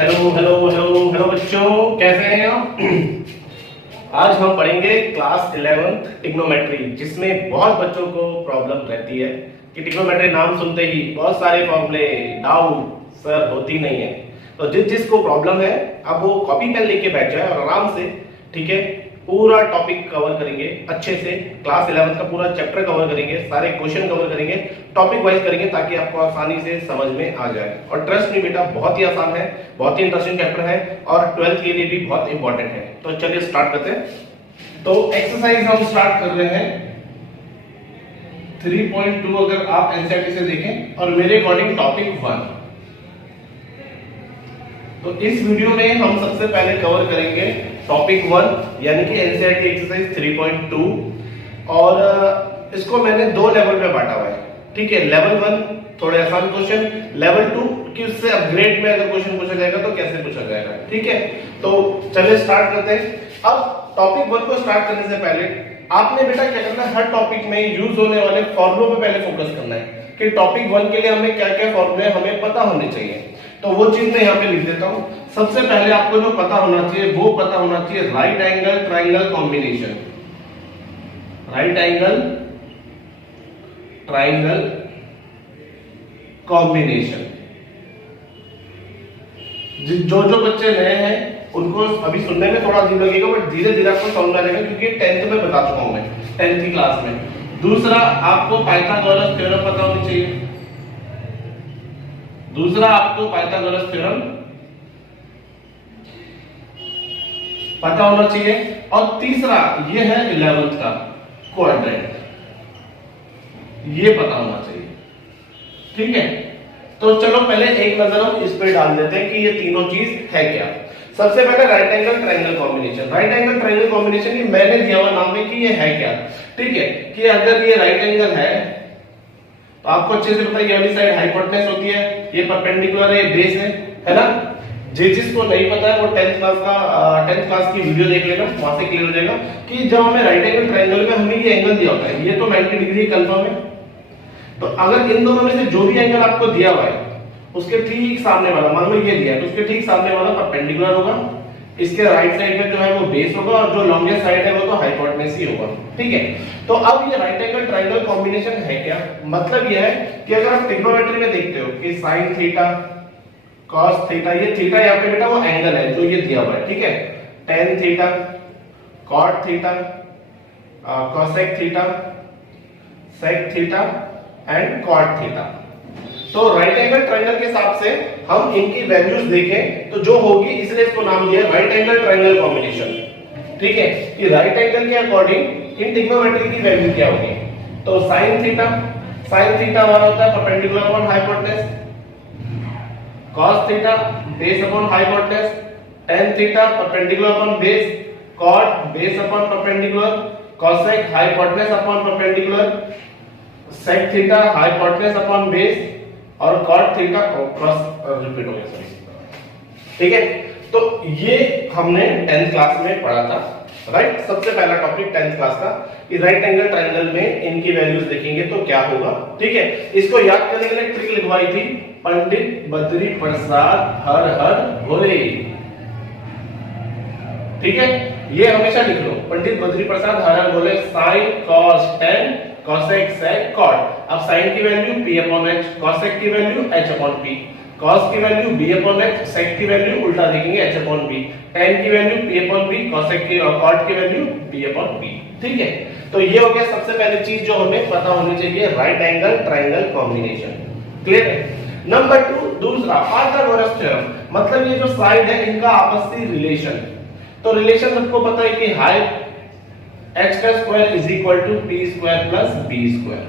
Hello hello hello hello बच्चों, कैसे हैं आप? आज हम पढ़ेंगे क्लास 11th ट्रिग्नोमेट्री, जिसमें बहुत बच्चों को प्रॉब्लम रहती है कि ट्रिग्नोमेट्री नाम सुनते ही बहुत सारे फॉर्मूले डाउट सर होती नहीं है। तो जिसको प्रॉब्लम है अब वो कॉपी पेन लेके बैठ जाए और आराम से, ठीक है, पूरा टॉपिक कवर करेंगे अच्छे से। क्लास 11th का पूरा चैप्टर कवर करेंगे, सारे क्वेश्चन कवर करेंगे, टॉपिक वाइज करेंगे ताकि आपको आसानी से समझ में आ जाए। और ट्रस्ट मी बेटा, बहुत ही आसान है, बहुत ही इंटरेस्टिंग चैप्टर है और 12th के लिए भी बहुत इंपॉर्टेंट है। तो चलिए स्टार्ट करते हैं। तो एक्सरसाइज हम स्टार्ट कर रहे हैं 3.2 अगर आप एनसीईआरटी से देखें और मेरे अकॉर्डिंग टॉपिक 1। तो इस वीडियो में हम सबसे पहले कवर करेंगे टॉपिक 1 यानी कि एनसीईआरटी एक्सरसाइज 3.2 और इसको मैंने दो लेवल में बांटा हुआ है, ठीक है। लेवल 1 थोड़े आसान क्वेश्चन, लेवल 2 कि उससे अपग्रेड में अगर क्वेश्चन पूछा जाएगा तो कैसे पूछा जाएगा, ठीक है। तो चलिए स्टार्ट करते हैं। अब टॉपिक 1 को स्टार्ट करने से पहले आपने बेटा क्या करना है, हर टॉपिक में यूज होने वाले फॉर्मूलों पे पहले फोकस करना है कि टॉपिक 1 के लिए हमें क्या क्या फॉर्मूले हमें पता होने चाहिए। तो वो चीज मैं यहाँ पे लिख देता हूं। सबसे पहले आपको जो पता होना चाहिए वो पता होना चाहिए right angle triangle combination. Right angle triangle combination. जो जो बच्चे नए हैं उनको अभी सुनने में थोड़ा अजीब लगेगा, बट धीरे धीरे आपको समझ आ जाएगा क्योंकि 10th में बता चुका हूं मैं, 10th की क्लास में। दूसरा, आपको पाइथागोरस थ्योरम पता होनी चाहिए। दूसरा, आपको पाइथागोरस थ्योरम पता होना चाहिए। और तीसरा ये है 11th का क्वाड्रेंट, ये पता होना चाहिए, ठीक है। तो चलो पहले एक नजर हम इस पे डाल देते हैं कि ये तीनों चीज है क्या। सबसे पहले right angle triangle combination. Right angle triangle combination ये मैंने दिया हुआ नाम है कि ये है क्या, ठीक है। कि अगर ये राइट एंगल है तो आपको अच्छे से पता है ये वाली साइड हाइपोटेनस होती है, ये परपेंडिकुलर है, ये बेस है ना। जिसको नहीं पता है वो 10th क्लास की वीडियो देख लेना, वहां से क्लियर हो जाएगा कि जब हमें राइट एंगल ट्रायंगल में हमें ये एंगल दिया होता है, ये तो 90 डिग्री कंफर्म है। तो अगर इन दोनों में से जो भी एंगल आपको दिया हुआ है उसके ठीक सामने वाला, मान लो ये दिया है तो उसके ठीक सामने वाला परपेंडिकुलर होगा, इसके राइट साइड में जो है वो बेस होगा और जो लॉन्गेस्ट साइड है वो तो हाइपोटेनस ही होगा, ठीक है। तो अब ये राइट एंगल ट्रायंगल कॉम्बिनेशन है क्या, मतलब ये है कि अगर आप ट्रिग्नोमेट्री में देखते हो कि sin थीटा cos थीटा, ये थीटा यहाँ पे बेटा वो एंगल है जो ये दिया हुआ है, ठीक है। tan theta, cot theta, cosec theta, sec theta and cot theta. तो राइट एंगल ट्रायंगल के हिसाब से हम इनकी वैल्यूज देखें तो जो होगी, इसलिए इसको नाम दिया राइट एंगल ट्रायंगल कॉम्बिनेशन, ठीक है। कि राइट एंगल के अकॉर्डिंग इन ट्रिग्नोमेट्री की वैल्यू क्या होगी। तो sin थीटा हमारा होता है perpendicular upon hypotenuse, cos theta base upon hypotenuse, tan theta perpendicular upon base, cot base upon perpendicular, cosec hypotenuse upon perpendicular, sec theta hypotenuse upon base और cot theta cross repeat हो गया, ठीक है। तो ये हमने 10th क्लास में पढ़ा था, राइट। सबसे पहला टॉपिक 10th क्लास का कि राइट एंगल ट्रायंगल में इनकी वैल्यूज देखेंगे तो क्या होगा, ठीक है। इसको याद करने के लिए ट्रिक लिखवाई थी, पंडित बद्री प्रसाद हर हर भोले, ठीक है। ये हमेशा लिख लो, पंडित बद्री प्रसाद हर हर भोले, sin cos tan cosec sec cot। अब sin की value p upon h, cosec की value h upon p, cos की value b upon h, sec की वैल्यू उल्टा देखेंगे h अपॉन b, tan की value p upon b, cosec की और cot की वैल्यू b अपॉन b, ठीक है। तो ये हो गया सबसे पहली चीज जो हमें पता होनी चाहिए, right angle triangle combination, clear है। नंबर 2, दूसरा पाइथागोरस थ्योरम, मतलब ये जो साइड है इनका आपसी रिलेशन। तो रिलेशन सबको पता है कि हाइट h का square is equal to p square plus b square,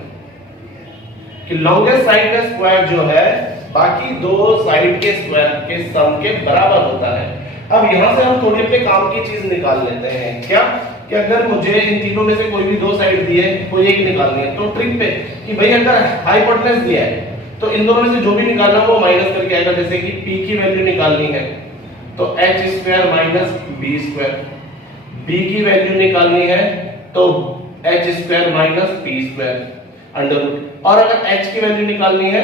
कि लॉन्गेस्ट साइड का स्क्वायर जो है बाकी दो साइड के स्क्वायर के सम के बराबर होता है। अब यहां से हम थोड़ी अपने काम की चीज निकाल लेते हैं, क्या कि अगर मुझे इन तीनों में से कोई भी दो साइड दी है, कोई एक निकालनी है, तो ट्रिक पे कि भाई अगर हाइपोटेनस दिया है तो इन दोनों में से जो भी निकालना वो माइनस करके आएगा। जैसे कि p की वैल्यू निकालनी है तो h square minus b square, b की वैल्यू निकालनी है तो h square minus p square under root, और अगर h की वैल्यू निकालनी है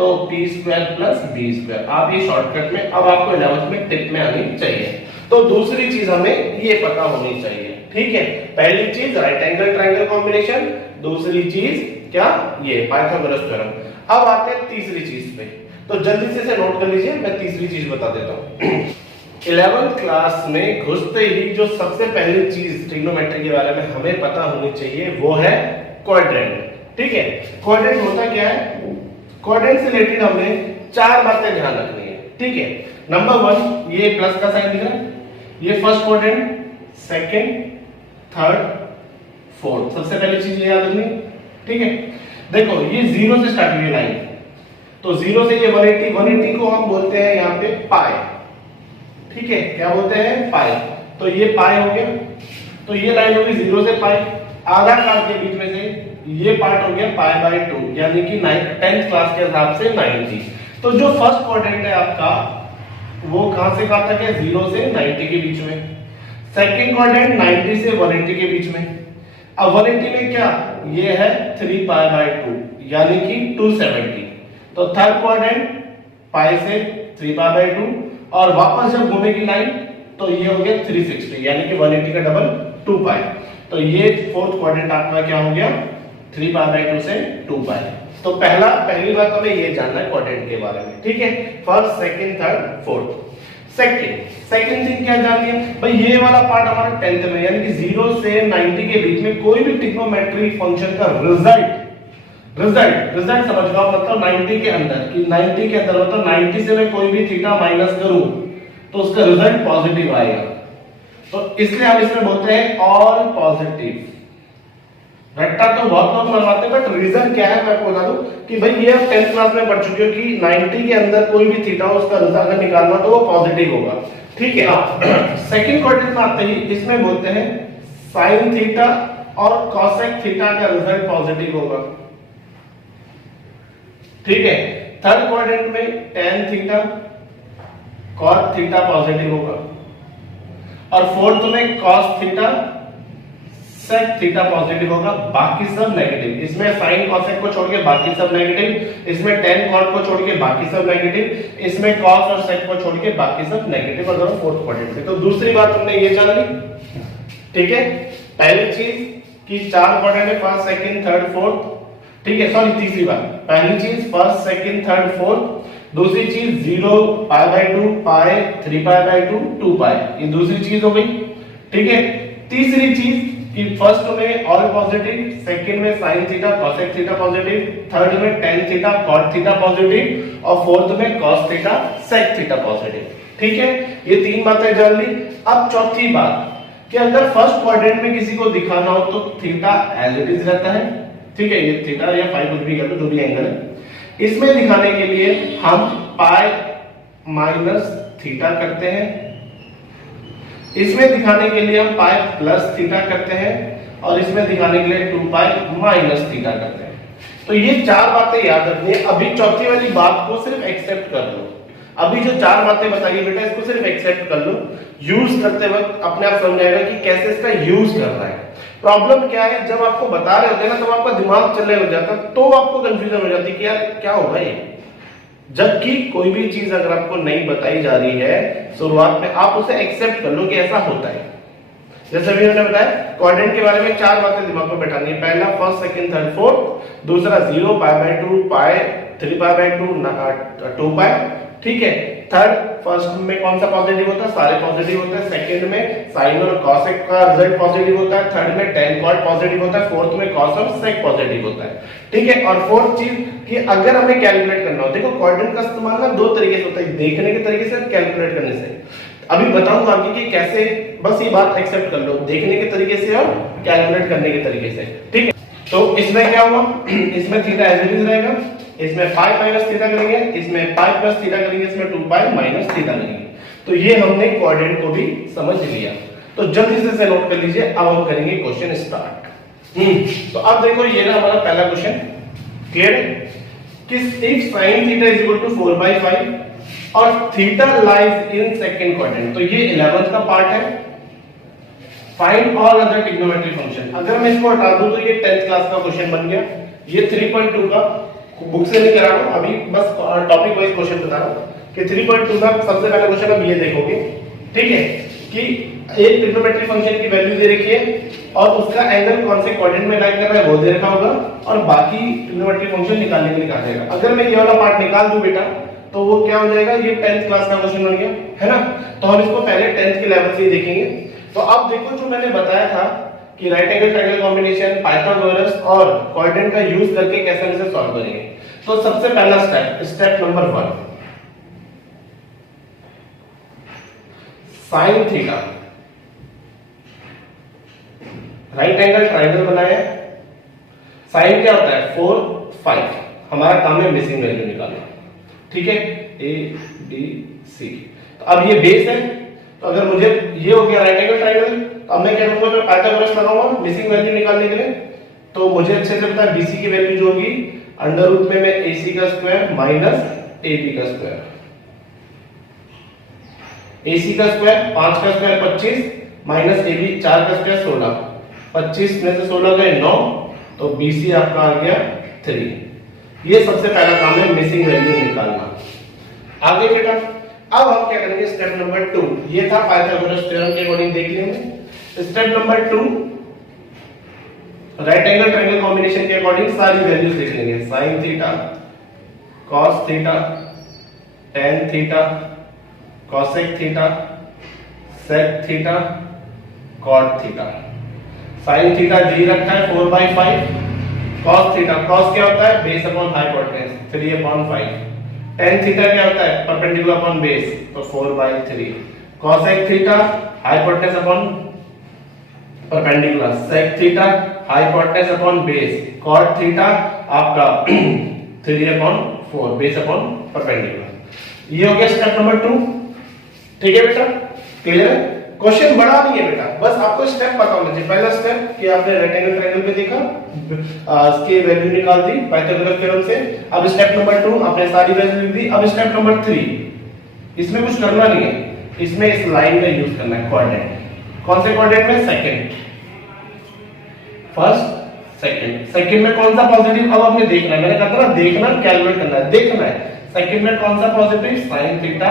तो P square plus B square. आप ये शॉर्टकट में अब आपको 11th में टिप में आनी चाहिए। तो दूसरी चीज हमें ये पता होनी चाहिए, ठीक है। पहली चीज राइट एंगल ट्रायंगल कॉम्बिनेशन, दूसरी चीज क्या, ये पाइथागोरस थ्योरम। अब आते हैं तीसरी चीज पे, तो जल्दी से इसे नोट कर लीजिए, मैं तीसरी चीज बता देता हूं। 11th क्लास में घुसते ही जो सबसे पहली चीज ट्रिग्नोमेट्री के बारे में हमें पता होनी चाहिए वो है क्वाड्रेंट, ठीक है। क्वाड्रेंट होता क्या है, क्वाड्रेंट से रिलेटेड हमने 4 बातें ध्यान रखनी है, ठीक है। नंबर 1, ये प्लस का साइन दिख रहा है, ये first quadrant, second, third, fourth, सबसे पहली चीज याद रखनी, ठीक है। देखो ये 0 से स्टार्ट हुई लाइन, तो 0 से ये 180 को हम बोलते हैं यहाँ पे पाई, ठीक है। क्या बोलते हैं, पाई। तो ये पाई हो गया, तो ये लाइन होगी 0 से पाई, आधा काट के बीच में से ये पार्ट हो गया पाई बाय 2, यानी कि 10th क्लास के हिसाब से 90। तो जो फर्स्ट क्वाड्रेंट है आपका वो कहां से कहां तक है, 0 से 90 के बीच में। सेकंड क्वाड्रेंट 90 से 180 के बीच में। अब 180 में क्या, ये है 3 पाई बाय 2, यानी कि 270। तो थर्ड क्वाड्रेंट पाई से 3 पाई बाय 2, और वापस जब घूमेगी लाइन तो ये हो गया 360, यानी कि 180 का डबल 2 पाई। तो ये फोर्थ क्वाड्रेंट आपका क्या हो गया, 3 पाई बाय 2 से 2 पाई। तो पहली बात हमें ये जानना है क्वाड्रेंट के बारे में, ठीक है। First, second, third, fourth. Second thing क्या जाननी है भाई, ये वाला पार्ट हमारा 10th में, यानी कि 0 से 90 के बीच में कोई भी ट्रिग्नोमेट्री फंक्शन का रिजल्ट समझ लो, मतलब 90 के अंदर, कि 90 के अंदर मतलब 90 से मैं कोई भी थीटा माइनस करूं तो उसका रिजल्ट पॉजिटिव आएगा। तो इसलिए हम इसमें बोलते हैं ऑल पॉजिटिव। वेक्टर तो बहुत लोग मनवाते हैं, बट रीजन क्या है मैं आपको बता दूं कि भाई ये आप 10th क्लास में पढ़ चुके हो कि 90 के अंदर कोई भी थीटा उसका रिजल्ट अगर निकालना तो वो पॉजिटिव होगा, ठीक है। सेकंड क्वाड्रेंट में आते ही इसमें बोलते हैं साइन थीटा और कॉसेक थीटा का रिजल्ट पॉजिटिव होगा, ठीक है। थर्ड क्वाड्रेंट में tan theta cot theta positive होगा, और फोर्थ में cos theta sec theta positive होगा, बाकी सब नेगेटिव। इसमें sin cosec को छोड़ के बाकी सब नेगेटिव, इसमें tan cot को छोड़ के बाकी सब नेगेटिव, इसमें cos और sec को छोड़ के बाकी सब नेगेटिव, अगर फोर्थ क्वाड्रेंट में। तो दूसरी बात हमने ये जान ली, ठीक है। पहली चीज कि 4 क्वाड्रेंट है, फर्स्ट, सेकंड, थर्ड, फोर्थ, ठीक है। सॉरी, तीसरी बात, पहली चीज फर्स्ट, सेकंड, थर्ड, फोर्थ। दूसरी चीज 0 pi by 2 pi, 3 pi by 2 2 पाई, ये दूसरी चीज हो गई, ठीक है। तीसरी चीज कि फर्स्ट में ऑल पॉजिटिव, सेकंड में sine theta cosec theta positive, third में tan theta cot theta positive, और फोर्थ में cos theta sec theta positive, ठीक है। ये 3 बातें जान ली। अब चौथी बात कि अगर फर्स्ट क्वाड्रेंट में किसी को दिखाना हो तो थीटा एज इट इज रहता है, ठीक है। ये थीटा या फाई कुछ भी कर लो, जो भी एंगल है, इसमें दिखाने के लिए हम पाई माइनस थीटा करते हैं, इसमें दिखाने के लिए हम पाई प्लस थीटा करते हैं, और इसमें दिखाने के लिए 2 पाई माइनस थीटा करते हैं। तो ये 4 बातें याद रखनी है। अभी चौथी वाली बात को सिर्फ एक्सेप्ट कर लो, अभी जो 4 बातें बताइए बेटा इसको सिर्फ एक्सेप्ट कर लो, यूज करते वक्त अपने आप समझ आएगा कि कैसे इसका यूज करना है। प्रॉब्लम क्या है, जब आपको बता रहे होते हैं ना तब आपका दिमाग चलने लग जाता है, तो आपको कंफ्यूजन हो जाती है कि यार क्या होगा ये। जबकि कोई भी चीज अगर आपको नहीं बताई जा रही है शुरुआत में, आप उसे एक्सेप्ट कर लो कि ऐसा होता है। जैसे अभी मैंने बताया क्वाड्रेंट के बारे में 4 बातें दिमाग में बैठानी है। पहला फर्स्ट, सेकंड, थर्ड, फोर्थ। दूसरा 0 pi by 2 pi, 3 pi by 2 2 पाई, ठीक है। थर्ड, फर्स्ट में कौन सा पॉजिटिव होता है, सारे पॉजिटिव होते हैं। सेकंड में साइन और कॉसेक का रिजल्ट पॉजिटिव होता है। थर्ड में tan cot पॉजिटिव होता है। फोर्थ में cos और sec पॉजिटिव होता है, ठीक है। और फोर्थ चीज कि अगर हमें कैलकुलेट करना हो, देखो क्वाड्रेंट का इस्तेमाल ना 2 तरीके से होता है, देखने के तरीके से, कैलकुलेट करने से। अभी बताऊंगा आपको कि कैसे, बस ये बात एक्सेप्ट कर लो, देखने के तरीके से और कैलकुलेट करने के तरीके से, ठीक है। तो इसमें क्या हुआ, इसमें थीटा एज इट इज रहेगा, इसमें पाई माइनस थीटा करेंगे, इसमें पाई प्लस थीटा करेंगे, इसमें 2 पाई माइनस थीटा करेंगे। तो ये हमने क्वाड्रेंट को भी समझ लिया। तो जल्दी से नोट कर लीजिए, अब हम करेंगे क्वेश्चन स्टार्ट। तो अब देखो ये ना हमारा पहला क्वेश्चन, क्लियर है कि if sin theta is equal to 4/5 और theta lies in second quadrant, तो ये 11th का पार्ट है। Find all other trigonometry function. अगर मैं इसको हटा दूं तो ये 10th क्लास का क्वेश्चन बन गया। ये 3.2 का बुक से नहीं करा रहा हूं, अभी बस टॉपिक वाइज क्वेश्चन बता रहा हूं कि 3.2 का सबसे पहला क्वेश्चन अब ये देखोगे, ठीक है, कि एक ट्रिग्नोमेट्रिक फंक्शन की वैल्यू दे रखी है और उसका एंगल कौन से क्वाड्रेंट में लाइन कर रहा है वो दे रखा होगा और बाकी ट्रिग्नोमेट्रिक फंक्शन निकालने के लिए कहा जाएगा। अगर मैं ये वाला पार्ट निकाल दूं बेटा तो वो क्या हो जाएगा, ये 10th क्लास का क्वेश्चन बन गया, है ना। तो हम इसको पहले 10th के लेवल से ही देखेंगे। तो अब देखो जो मैंने बताया था कि right angle triangle combination, Pythagoras और क्वाड्रेंट का यूज करके कैसे हम इसे सॉल्व करेंगे। तो सबसे पहला step number 1, sine theta, right angle triangle बनाया, साइन क्या होता है 4 5, हमारा काम है मिसिंग वैल्यू निकालना, ठीक है, ए बी सी। तो अब ये बेस है, तो अगर मुझे ये हो गया राइट एंगल ट्रायंगल, तो अब मैं क्या करूंगा, मैं पाइथागोरस लगाऊंगा मिसिंग वैल्यू निकालने के लिए। तो मुझे अच्छे से पता है बीसी की वैल्यू जो होगी अंडर रूट में मैं एसी का स्क्वायर माइनस एबी का स्क्वायर, एसी का स्क्वायर 5 का स्क्वायर 25 माइनस एबी 4 का स्क्वायर 16, 25 में से 16 गए 9, तो बीसी आपका आ गया 3। ये सबसे पहला काम है मिसिंग वैल्यू निकालना। आगे बेटा अब हम क्या करेंगे, स्टेप नंबर 2, ये था पाइथागोरस थ्योरम के अकॉर्डिंग देख लेंगे। Step number 2 right angle triangle combination के अकॉर्डिंग सारी वैल्यूज लिख लेंगे, sin theta, cos theta, tan theta, cosec theta, sec theta, cot theta. sin theta दी रखा है 4/5, cos थीटा, cos क्या होता है base upon hypotenuse 3/5, tan theta क्या होता है परपेंडिकुलर अपॉन बेस, तो 4/3, cosec theta hypotenuse upon perpendicular, sec theta hypotenuse upon base, cot theta आपका 3/4 बेस अपॉन परपेंडिकुलर। ये हो गया स्टेप नंबर 2, ठीक है बेटा, क्लियर है। क्वेश्चन बड़ा नहीं है बेटा, बस आपको स्टेप पता होना चाहिए। पहला स्टेप कि आपने राइट एंगल ट्रायंगल पे देखा, इसकी वैल्यू निकाल दी पाइथागोरस थ्योरम से। अब स्टेप नंबर 2 आपने सारी वैल्यू लिख दी। अब स्टेप नंबर 3, इसमें कुछ करना नहीं है, इसमें इस लाइन का यूज करना है क्वाड्रेंट। कौन से क्वाड्रेंट में, सेकंड, फर्स्ट सेकंड। सेकंड में कौन सा पॉजिटिव अब आपने देखना है, मैंने कहा था ना देखना, कैलकुलेट करना है, देखना है। सेकंड में कौन सा positive, sin theta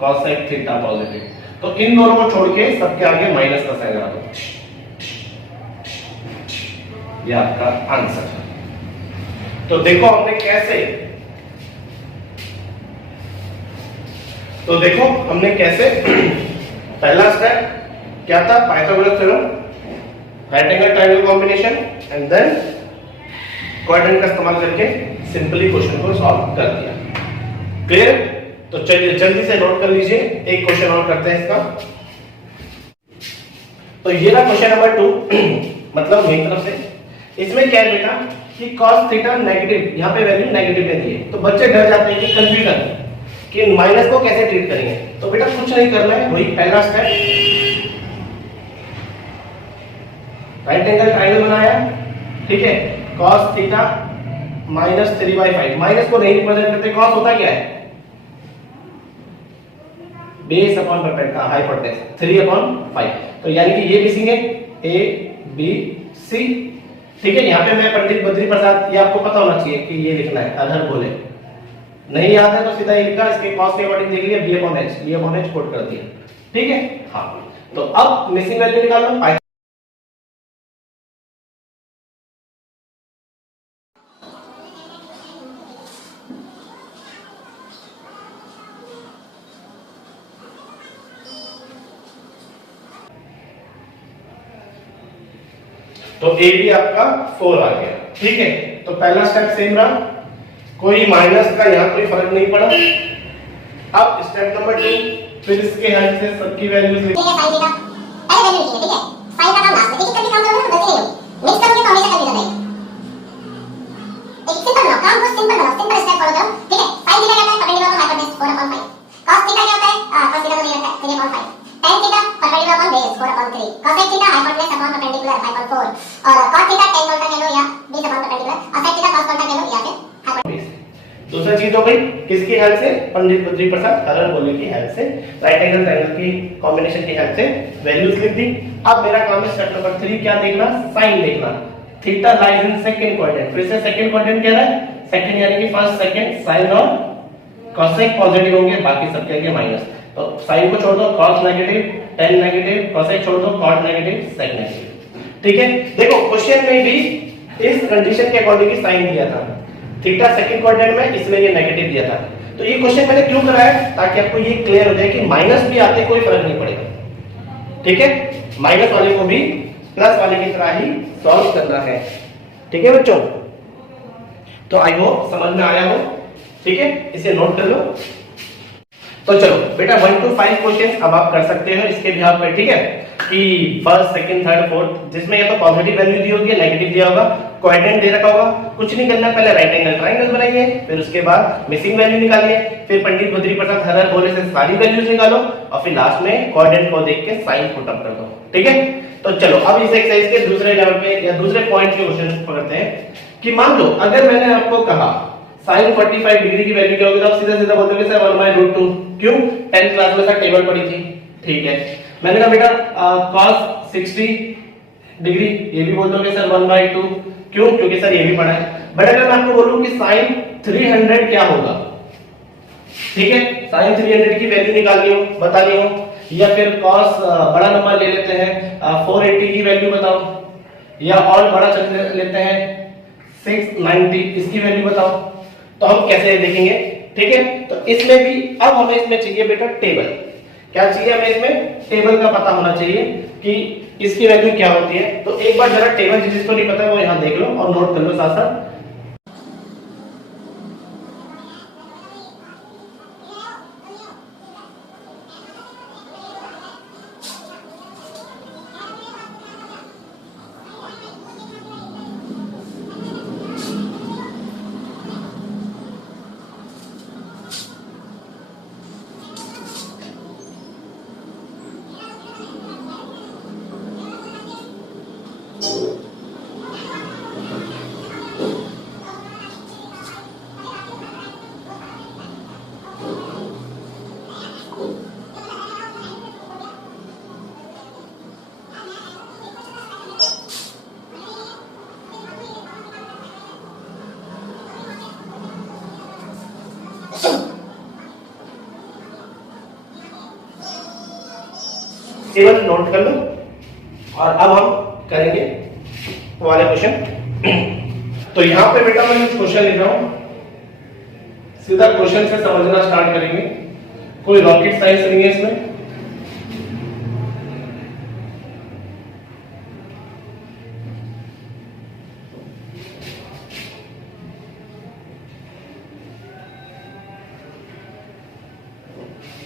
cosec theta positive. तो इन दोनों को छोड़ के सबके आगे माइनस का साइन लगा दो, ये आपका आंसर है। तो देखो हमने कैसे, तो देखो हमने कैसे पहला स्टेप क्या था, Pythagoras theorem, right angle triangle combination and then quadrant का इस्तेमाल करके सिंपली क्वेश्चन को सॉल्व कर दिया। क्लियर। तो चलिए जल्दी से नोट कर लीजिए, एक क्वेश्चन और करते हैं इसका। तो ये रहा क्वेश्चन नंबर 2, मतलब मेरी तरफ से। इसमें क्या है बेटा कि cos थीटा नेगेटिव, यहाँ पे वैल्यू नेगेटिव में दी है, तो बच्चे डर जाते हैं कि कंफ्यूजन कि माइनस को कैसे ट्रीट करेंगे। तो बेटा कुछ नहीं करना है, वही पहला स्टेप, राइट एंगल ट्रायंगल बनाया, ठीक है, cos थीटा माइनस 3/5, माइनस को नहीं रिप्रेजेंट करते, cos होता क्या है बेस अपॉन परपेंडिकुलर हाइपोटेन्यूज 3/5, तो यानी कि ये मिसिंग है ए बी सी, ठीक है। यहाँ पे मैं पंडित बद्री प्रसाद, ये आपको पता होना चाहिए कि ये लिखना है, अधर बोले नहीं याद है तो सीधा ये लिखा, इसके cos के अकॉर्डिंग देख लिया, b/h कोट कर दिया, ठीक है। हाँ, तो अब मिसिंग वैल्यू निकाल लो। तो ए बी आपका 4 आ गया, ठीक है। तो पहला स्टेप सेम रहा, कोई माइनस का यहाँ कोई फर्क नहीं पड़ा। अब स्टेप नंबर 2, फिर इसके हेल्प से सबकी वैल्यूज लिख, पहले वैल्यू लिखिए, ठीक है, साइन का काम लास्ट में, एक एक करके काम करोगे तो बचते नहीं हो, मिक्स करोगे तो हमेशा कंफ्यूजन रहेगा। एक सिंपल बनाओ, काम को सिंपल बनाओ, सिंपल स्टेप फॉलो करो, ठीक है। साइन थीटा क्या होता है perpendicular upon hypotenuse 4/5, cos theta क्या होता है cos थीटा को नहीं रखा है 3/5, tan theta perpendicular upon base 4/3, cosec theta hypotenuse upon perpendicular 5/4 और cot थीटा tan कोल्टा कह लो या बेस अपॉन परपेंडिकुलर और sec थीटा cos कोल्टा कह लो या फिर हाइपोटेन्यूज। दूसरा चीज हो गई किसकी हेल्प से, पंडित बद्री प्रसाद हरर बोले की हेल्प से, राइट एंगल ट्रायंगल की कॉम्बिनेशन की हेल्प से वैल्यूज लिख दी। अब मेरा काम है स्टेप नंबर 3 क्या देखना, साइन देखना। Theta lies in second quadrant, फिर से सेकंड क्वाड्रेंट कह रहा है, सेकंड यानी कि फर्स्ट सेकंड साइन और कोसेक पॉजिटिव होंगे, बाकी सबके आगे माइनस। तो साइन को छोड़ दो cos negative, ten negative, cosec छोड़ दो कॉट नेगेटिव, सेक नेगेटिव। ठीक है, देखो क्वेश्चन में भी इस कंडीशन के अकॉर्डिंग ही साइन दिया था, थीटा सेकंड क्वाड्रेंट में, इसलिए ये नेगेटिव दिया था। तो ये क्वेश्चन मैंने क्यों कराया, ताकि आपको ये क्लियर हो जाए कि माइनस भी आते कोई फर्क नहीं पड़ेगा। ठीक है, माइनस वाले को भी प्लस वाले की तरह ही सॉल्व करना है। ठीक है बच्चों, तो आई होप समझ में आया हो। ठीक है, इसे नोट कर लो। तो चलो बेटा 1 to 5 क्वेश्चन अब आप कर सकते हो इसके बिहाफ पे। ठीक है, कि फर्स्ट सेकंड थर्ड फोर्थ, जिसमें या तो पॉजिटिव वैल्यू दी होगी, नेगेटिव दिया होगा, क्वाड्रेंट दे रखा होगा, कुछ नहीं करना, पहले राइट एंगल ट्रायंगल बनाइए, फिर उसके बाद मिसिंग वैल्यू निकालिए, फिर पंडित बद्री प्रसाद हर बोले से सारी वैल्यूज निकालो और फिर लास्ट में क्वाड्रेंट को देख के साइन पुट अप कर दो। ठीक है, तो चलो अब इस एक्सरसाइज के दूसरे लेवल पे या दूसरे पॉइंट के क्वेश्चन पकड़ते हैं। कि मान लो अगर मैंने आपको कहा sin 45 डिग्री की वैल्यू क्या होगी, तो आप सीधा सीधा बोलोगे सर 1/√2। क्यों, 10th क्लास में सर टेबल पड़ी थी। ठीक है, मैंने कहा बेटा cos 60 डिग्री, ये भी बोल दोगे सर 1/2। क्यों, क्योंकि सर ये भी पढ़ा है। बट अगर मैं आपको बोलूं कि sin 300 क्या होगा, ठीक है, sin 300 की वैल्यू निकालनी हो, बतानी हो, या फिर cos बड़ा नंबर ले लेते हैं 480 की वैल्यू बताओ, या और बड़ा चल लेते हैं 690, इसकी वैल्यू बताओ, तो हम कैसे देखेंगे। ठीक है, तो इसमें भी अब हमें इसमें चाहिए बेटा टेबल। क्या चाहिए हमें इसमें, टेबल का पता होना चाहिए कि इसकी वैल्यू क्या होती है। तो एक बार जरा टेबल जिसको नहीं पता है वो यहां देख लो और नोट कर लो साथ साथ। टेबल नोट कर लो और अब हम करेंगे वाले क्वेश्चन। तो यहां पे बेटा मैं क्वेश्चन लिख रहा हूं, सीधा क्वेश्चन से समझना स्टार्ट करेंगे, कोई रॉकेट साइंस नहीं है इसमें।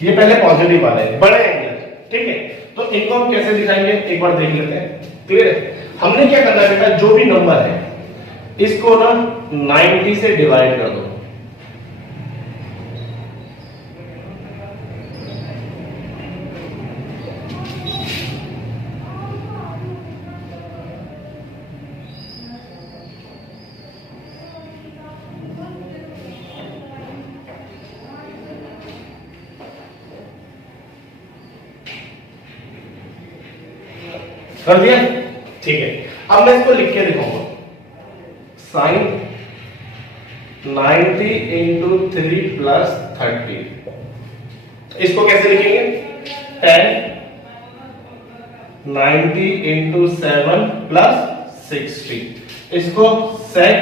ये पहले पॉजिटिव वाले बड़े एंगल। ठीक है, तो इनको हम कैसे दिखाएंगे एक बार देख लेते हैं। क्लियर है, हमने क्या करना है बेटा, जो भी नंबर है इसको ना 90 से डिवाइड कर दो। कर दिया, ठीक है। अब मैं इसको लिख के दिखाऊंगा, साइन 90 इंटू 3 प्लस 30। इसको कैसे लिखेंगे, 10 90 इंटू 7 प्लस 60। इसको सेक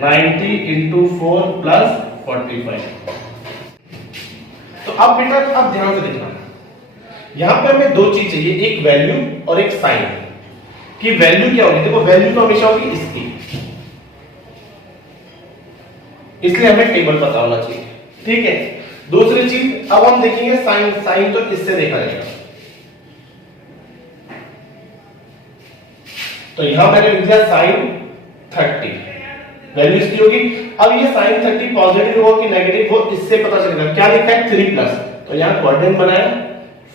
90 इंटू 4 प्लस 45। तो अब बेटा अब ध्यान से देखना, यहां पे हमें दो चीज चाहिए, एक वैल्यू और एक साइन। कि वैल्यू क्या होगी, देखो वैल्यू तो हमेशा होगी इसकी, इसलिए हमें टेबल पता होना चाहिए। ठीक है, दूसरी चीज अब हम देखेंगे साइन। साइन तो इससे देखा जाएगा, तो यहां मैंने लिख दिया साइन 30, वैल्यू इसकी होगी। अब ये साइन 30 पॉजिटिव हो कि नेगेटिव हो इससे पता चलेगा। क्या लिखा है 3 प्लस, तो यहां क्वाड्रेंट बनाया,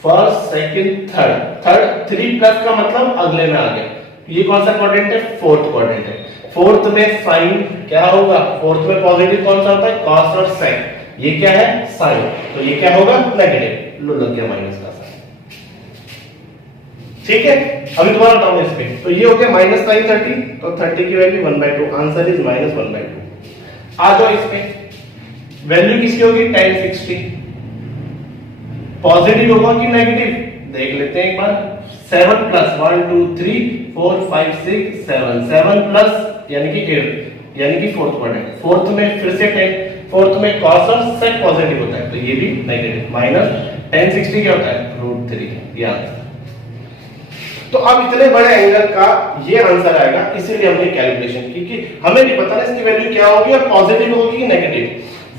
first second third, third 3 plus का मतलब अगले में आ गया। ये कौन सा क्वाड्रेंट है, फोर्थ क्वाड्रेंट है। फोर्थ में साइन क्या होगा, फोर्थ में पॉजिटिव कौन सा होता है, कॉस और सेक। ये क्या है साइन, तो ये क्या होगा नेगेटिव, लो लग गया माइनस का साइन। ठीक है, अभी दोबारा बताऊंगा इस पे। तो ये हो गया माइनस साइन 30, तो 30 की वैल्यू 1/2, आंसर इज -1/2। आ जाओ इस पे, वैल्यू किसकी होगी 1060, पॉजिटिव होगा कि नेगेटिव देख लेते हैं एक बार। 7 प्लस 1 2 3 4 5 6 7, 7 प्लस यानी कि 8 यानी कि फोर्थ क्वाड्रेंट, फोर्थ में फिर से 10, फोर्थ में cos और sec पॉजिटिव होता है तो ये भी नेगेटिव, माइनस 1060 क्या होता है √3 ये आंसर। तो अब इतने बड़े एंगल का ये आंसर आएगा, इसीलिए हमने कैलकुलेशन की कि हमें नहीं पता ना इसकी वैल्यू क्या होगी और पॉजिटिव होगी कि नेगेटिव।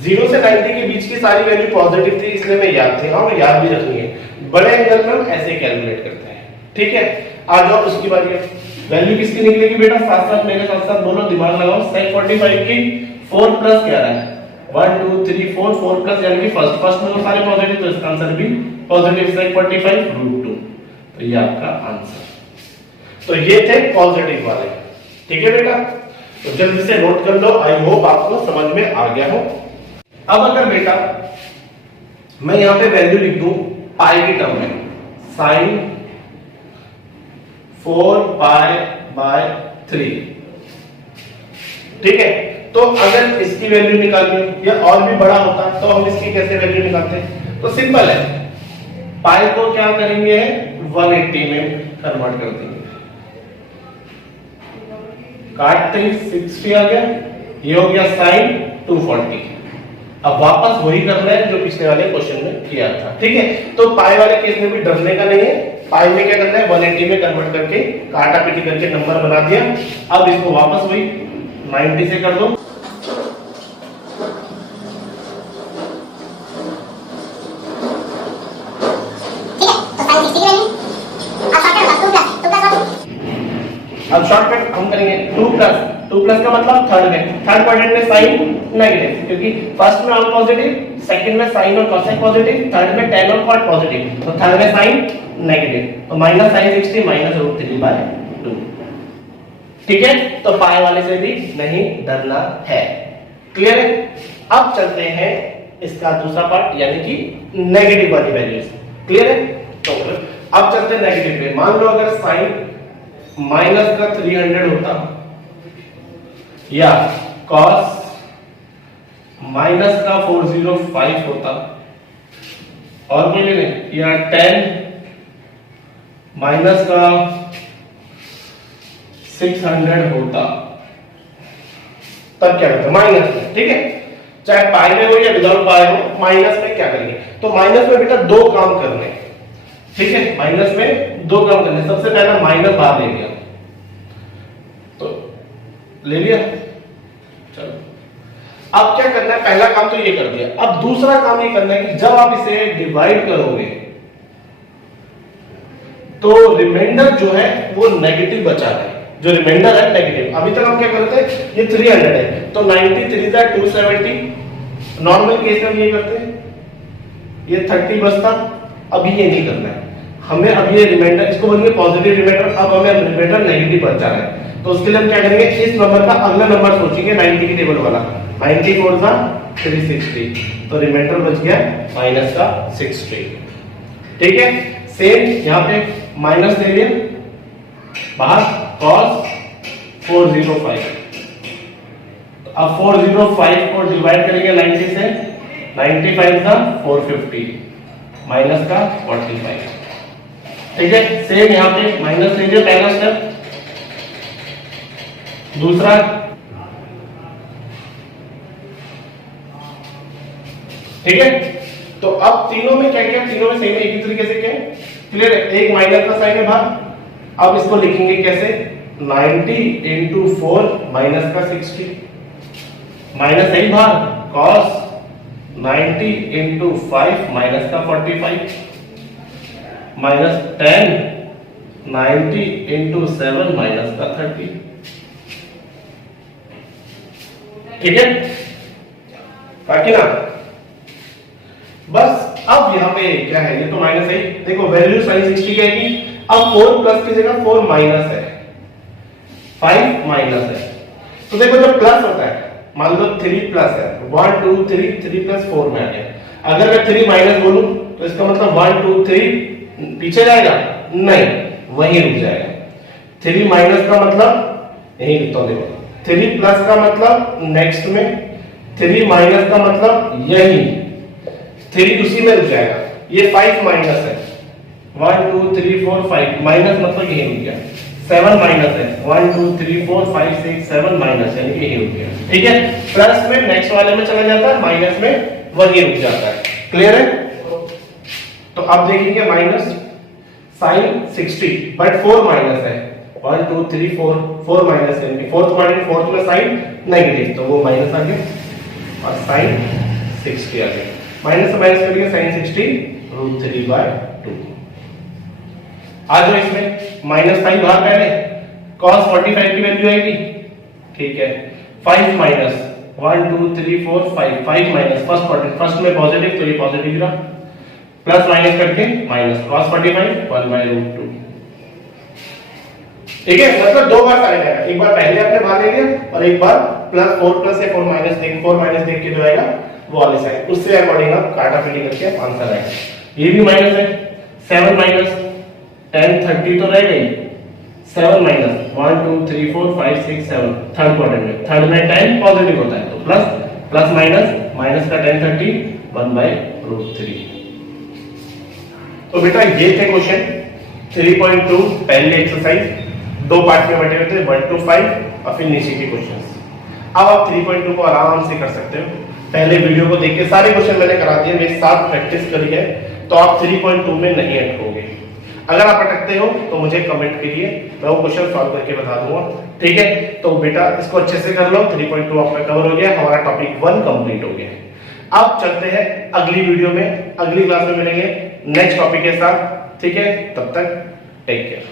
0 से 90 के बीच की सारी वैल्यू पॉजिटिव थी इसलिए मैं याद थे और याद भी रखनी है। बड़े एंगल में हम ऐसे कैलकुलेट करते हैं, ठीक है। आ जाओ उसकी बारी, वैल्यू किसकी निकलेगी बेटा, साथ साथ मेरे साथ साथ बोलो, दिमाग लगाओ। sec 45 की 4 प्लस क्या रहा है 1 2 3 4, 4 प्लस यानी कि फर्स्ट में तो सारे पॉजिटिव, तो इसका आंसर भी पॉजिटिव sec 45 √2, तो ये आपका आंसर। तो ये थे पॉजिटिव वाले, ठीक है बेटा। तो जल्दी से नोट कर लो, आई होप आपको समझ में आ गया हो। अब अगर बेटा मैं यहां पे वैल्यू लिख दूं पाई की टर्म में, sin 4π/3, ठीक है। तो अगर इसकी वैल्यू निकालनी या और भी बड़ा होता तो हम इसकी कैसे वैल्यू निकालते, तो सिंपल है, पाई को क्या करेंगे 180 में कन्वर्ट कर देंगे, काटते ही 60 आ गया, ये हो गया sin 240। अब वापस वही करना है जो पिछले वाले क्वेश्चन में किया था, ठीक है। तो पाई वाले केस में भी डरने का नहीं है, पाई में क्या करना है 180 में कन्वर्ट करके काटा पीटी करके नंबर बना दिया। अब इसको वापस वही 90 से कर दो, अब शॉर्टकट हम करेंगे 2 प्लस का मतलब थर्ड क्वाड्रेंट में साइन नेगेटिव, क्योंकि फर्स्ट में ऑल पॉजिटिव, सेकंड में साइन और cosec पॉजिटिव, थर्ड में tan और cot पॉजिटिव, तो थर्ड में साइन नेगेटिव, तो माइनस sin 60 माइनस √3/2, ठीक है। तो पाई वाले से भी नहीं डरना है, क्लियर है। अब चलते हैं इसका दूसरा पार्ट यानी कि नेगेटिव वाली वैल्यूज, क्लियर है। तो अब चलते हैं नेगेटिव पे। मान लो अगर साइन माइनस का 300 होता या cos माइनस का 405 होता और कोई नहीं, या tan माइनस का 600 होता, तब क्या करते माइनस में, ठीक है। चाहे पाई में हो या विदाउट पाई हो, माइनस में क्या करेंगे, तो माइनस में बेटा दो काम करने हैं, ठीक है। माइनस में दो काम करने, सबसे पहला माइनस बाहर ले लिया, तो ले लिया, चलो। अब क्या करना है, पहला काम तो ये कर दिया। अब दूसरा काम ये करना है कि जब आप इसे डिवाइड करोगे तो रिमाइंडर जो है वो नेगेटिव बचा है, जो रिमाइंडर है नेगेटिव। अभी तक हम क्या करते हैं, ये 300 है तो 93 का 270, नॉर्मल केस में ये करते हैं, ये 30 बचता। अभी ये नहीं करना है हमें, अब ये रिमाइंडर इसको बोलेंगे पॉजिटिव रिमाइंडर, अब हमें रिमाइंडर नेगेटिव बचा है, तो उसके लिए हम क्या करेंगे, इस नंबर का अगला नंबर सोचेंगे 90 की टेबल वाला, 94 का 360, तो रिमाइंडर बच गया माइनस का 60, ठीक है। सेम यहां पे माइनस ले लिया बाहर, cos 405, तो अब 405 को डिवाइड करेंगे 90 से, 95 का 450 माइनस का 45, ठीक है। सेम यहां पे माइनस ले लिया पहला स्टेप, दूसरा ठीक है। तो अब तीनों में क्या किया, तीनों में सेम एक ही तरीके से किया, क्लियर है। एक माइनस का साइन है बाहर, अब इसको लिखेंगे कैसे, 90 इंटू 4 माइनस का 60, माइनस सही बाहर, cos 90 इंटू 5 माइनस का 45, माइनस 10 90 इंटू 7 माइनस का 30, ठीक है। बाकी ना बस अब यहां पे क्या है, ये तो माइनस है, देखो वैल्यू साइन 60 की आएगी। अब 4 प्लस की जगह 4 माइनस है, 5 माइनस है, तो देखो जब प्लस होता है, मान लो 3 प्लस है, 1 2 3 3 प्लस 4 में आ गया। अगर मैं 3 माइनस बोलूं तो इसका मतलब 1 2 3 पीछे जाएगा, नहीं वहीं रुक जाएगा। 3 माइनस का मतलब यही लिखता हूं, देखो 3 प्लस का मतलब नेक्स्ट में, 3 माइनस का मतलब यही 3 उसी में रुक जाएगा। ये 5 माइनस है 1 2 3 4 5 माइनस मतलब यही रुक गया। 7 माइनस है 1 2 3 4 5 6 7 माइनस यानी कि यही रुक गया। ठीक है, प्लस में नेक्स्ट वाले में चला जाता है, माइनस में वही रुक जाता है। क्लियर है? तो अब देखेंगे माइनस साइन 60 बट 4 माइनस है 1 2 3 4 माइनस है, फोर्थ में साइन नेगेटिव तो वो माइनस आ गया और साइन 60 आ गया। माइनस से माइनस करिए साइन 60 रूट 3/2। आ जाओ इसमें माइनस 5 बाहर पहले cos 45 की वैल्यू आएगी। ठीक है, 5 माइनस 1 2 3 4 5 माइनस फर्स्ट में पॉजिटिव तो ये पॉजिटिव रहा, प्लस माइनस करके माइनस cos 45 1/√2। ठीक है, मतलब दो बार साइन आएगा, एक बार पहले आपने बाहर ले लिया और एक बार प्लस 4 प्लस या 4 माइनस देख के जो आएगा वो वाले साइन, उससे अकॉर्डिंग आप काटा पीटी करके आंसर आएगा। ये भी माइनस है 7 माइनस 10 30 तो रह गई 7 माइनस 1 2 3 4 5 6 7 थर्ड क्वाड्रेंट में 10 पॉजिटिव होता है तो प्लस माइनस का 10 30 1/√3। तो बेटा ये थे क्वेश्चन 3.2 पहले एक्सरसाइज, दो पार्ट में बटे हुए थे 1 to 5 और फिर नीचे के क्वेश्चंस। अब आप 3.2 को आराम से कर सकते हो। पहले वीडियो को देख के सारे क्वेश्चन मैंने करा दिए, मेरे साथ प्रैक्टिस करी है तो आप 3.2 में नहीं अटकोगे। अगर आप अटकते हो तो मुझे कमेंट करिए, मैं वो क्वेश्चन सॉल्व करके बता दूंगा। ठीक है, तो बेटा इसको अच्छे से कर लो। 3.2 आपका कवर हो गया, हमारा टॉपिक 1 कंप्लीट हो गया। अब चलते हैं अगली वीडियो में, अगली क्लास में मिलेंगे नेक्स्ट टॉपिक के साथ। ठीक है, तब तक टेक केयर।